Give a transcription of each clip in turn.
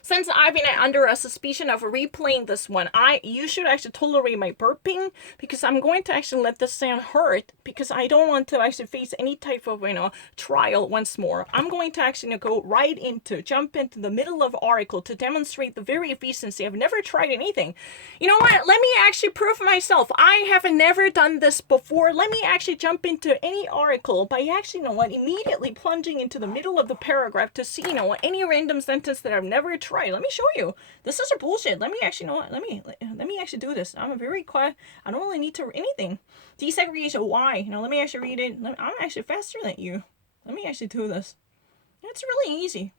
Since I've been under a suspicion of replaying this one, you should actually tolerate my burping because I'm going to actually let this sound hurt because I don't want to actually face any type of trial once more. I'm going to actually go jump into the middle of article to demonstrate the very efficiency. I've never tried anything. You know what? Let me actually prove myself. I have never done this before. Let me actually jump into any article by actually, immediately plunging into the middle of the paragraph to see, any random sentence that I've never tried. Let me show you. This is a bullshit. Let me actually, let me actually do this. I'm a very quiet. I don't really need to anything. Desegregation. Why? Let me actually read it. I'm actually faster than you. Let me actually do this. It's really easy.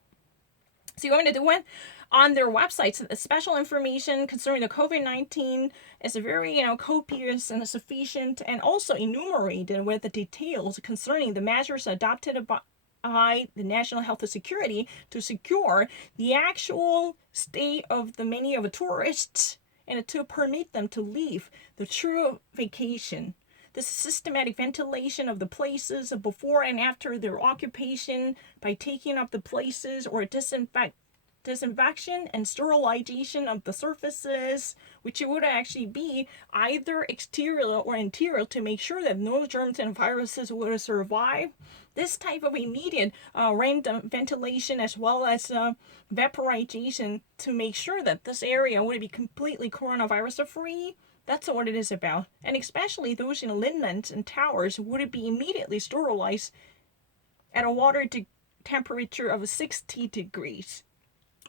So you want me to do it? On their websites, the special information concerning the COVID-19 is very, copious and sufficient, and also enumerated with the details concerning the measures adopted by the National Health and Security to secure the actual state of the many of the tourists and to permit them to leave the true vacation. This systematic ventilation of the places before and after their occupation by taking up the places or disinfection and sterilization of the surfaces, which would actually be either exterior or interior to make sure that no germs and viruses would survive. This type of immediate random ventilation as well as vaporization to make sure that this area would be completely coronavirus free. That's what it is about. And especially those in linens and towers would be immediately sterilized at a water temperature of 60 degrees.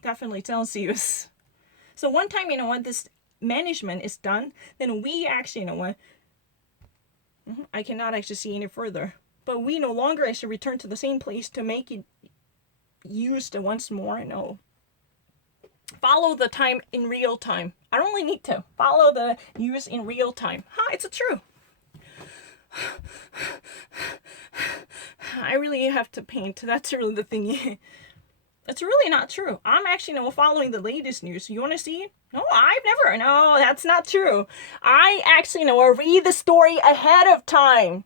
Definitely Celsius. So one time, this management is done, then we actually, I cannot actually see any further. But we no longer actually return to the same place to make it used once more. No. Follow the time in real time. I don't really need to. Follow the use in real time. It's true. I really have to paint. That's really the thing. It's really not true. I'm actually following the latest news. You want to see it? No, I've never. No, that's not true. I actually read the story ahead of time.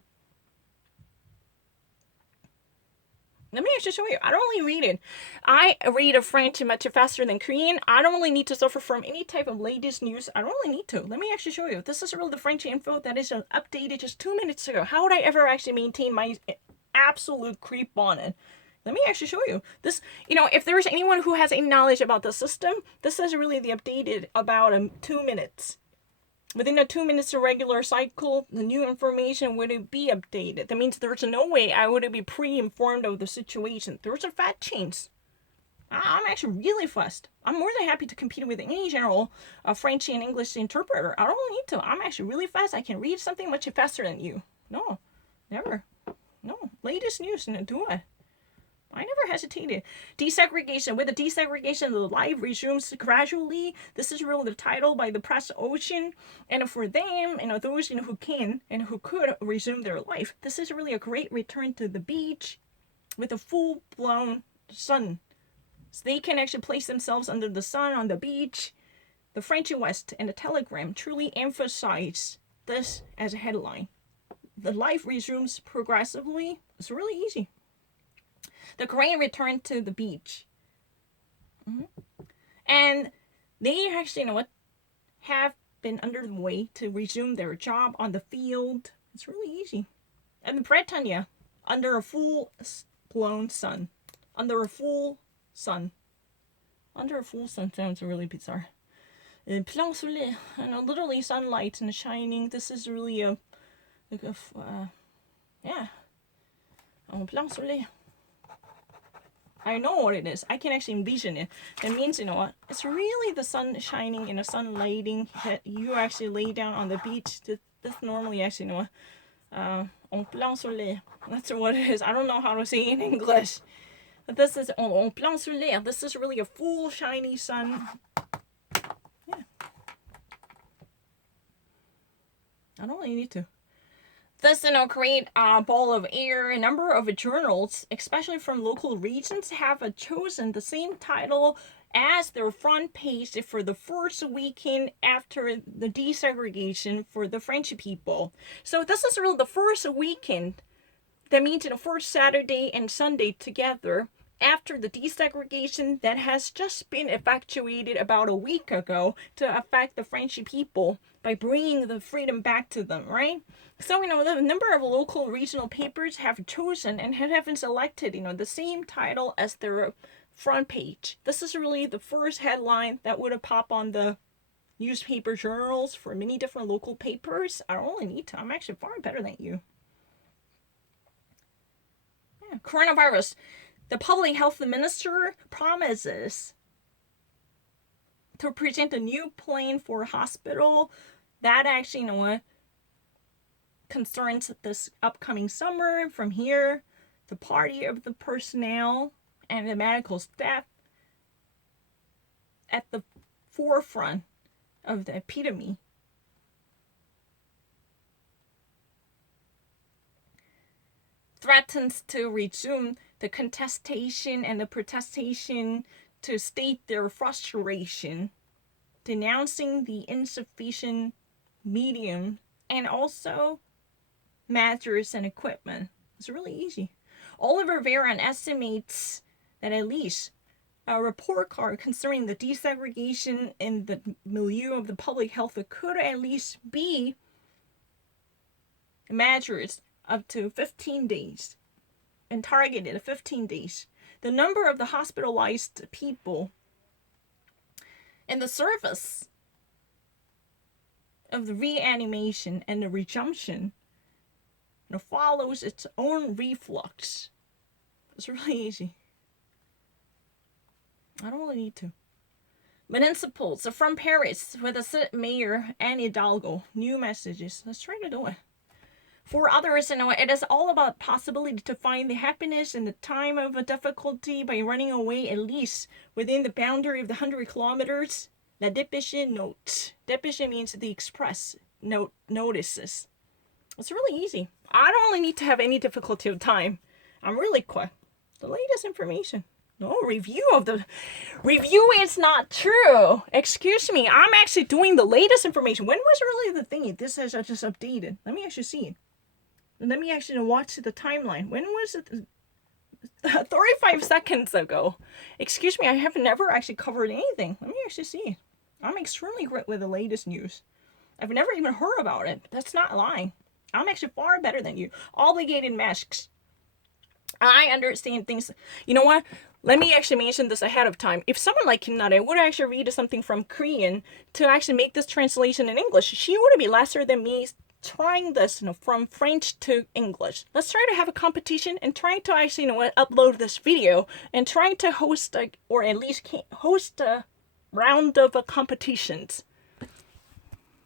Let me actually show you. I don't really read it. I read French much faster than Korean. I don't really need to suffer from any type of latest news. I don't really need to. Let me actually show you. This is really the French info that is updated just 2 minutes ago. How would I ever actually maintain my absolute creep on it? Let me actually show you. This, if there's anyone who has any knowledge about the system, this is really the updated about 2 minutes. Within a 2 minutes regular cycle, the new information would be updated. That means there's no way I would be pre-informed of the situation. There's a fat change. I'm actually really fast. I'm more than happy to compete with any general French and English interpreter. I don't need to. I'm actually really fast. I can read something much faster than you. No, never. No. Latest news, do it. I never hesitated. Desegregation. With the desegregation, the life resumes gradually. This is really the title by the press ocean. And for them, those who can and who could resume their life, this is really a great return to the beach with a full-blown sun. So they can actually place themselves under the sun on the beach. The French West and the Telegram truly emphasize this as a headline. The life resumes progressively. It's really easy. The Korean returned to the beach. And they actually, have been underway to resume their job on the field. It's really easy. And Britannia, under a full-blown sun. Under a full sun. Under a full sun sounds really bizarre. Plein soleil, literally sunlight and shining. This is really yeah. Plein soleil. I know what it is. I can actually envision it. It means, it's really the sun shining and the sun lighting that you actually lay down on the beach. That's normally actually, en plein soleil. That's what it is. I don't know how to say it in English. But this is en plein soleil. This is really a full shiny sun. Yeah. I don't really need to. This create a ball of air. A number of journals, especially from local regions, have chosen the same title as their front page for the first weekend after the desegregation for the French people. So this is really the first weekend. That means the first Saturday and Sunday together after the desegregation that has just been effectuated about a week ago to affect the French people by bringing the freedom back to them, right? So, the number of local regional papers have chosen and have been selected, the same title as their front page. This is really the first headline that would have popped on the newspaper journals for many different local papers. I don't really need to. I'm actually far better than you. Yeah. Coronavirus. The public health minister promises to present a new plan for hospital that actually, concerns this upcoming summer. From here, the party of the personnel and the medical staff at the forefront of the epidemic. Threatens to resume the contestation and the protestation to state their frustration, denouncing the insufficient medium and also measures and equipment. It's really easy. Oliver Veron estimates that at least a report card concerning the desegregation in the milieu of the public health could at least be measures up to 15 days and targeted at 15 days. The number of the hospitalized people and the service of the reanimation and the resumption follows its own reflux. It's really easy. I don't really need to. Municipals from Paris with the mayor Anne Hidalgo. New messages. Let's try to do it. For others, it is all about possibility to find the happiness in the time of a difficulty by running away at least within the boundary of the 100 kilometers. La Dépêche note. Dépêche means the express notices. It's really easy. I don't really need to have any difficulty of time. I'm really quick. The latest information. No, review is not true. Excuse me. I'm actually doing the latest information. When was really the thingy? This is just updated. Let me actually see it. Let me actually watch the timeline. When was it? 35 seconds ago. Excuse me. I have never actually covered anything. Let me actually see. I'm extremely great with the latest news. I've never even heard about it. That's not lying. I'm actually far better than you. Obligated masks. I understand things. You know what? Let me actually mention this ahead of time. If someone like Kim Nare would actually read something from Korean to actually make this translation in English, she would be lesser than me trying this from French to English. Let's try to have a competition and try to actually upload this video and try to host or at least host a round of competitions.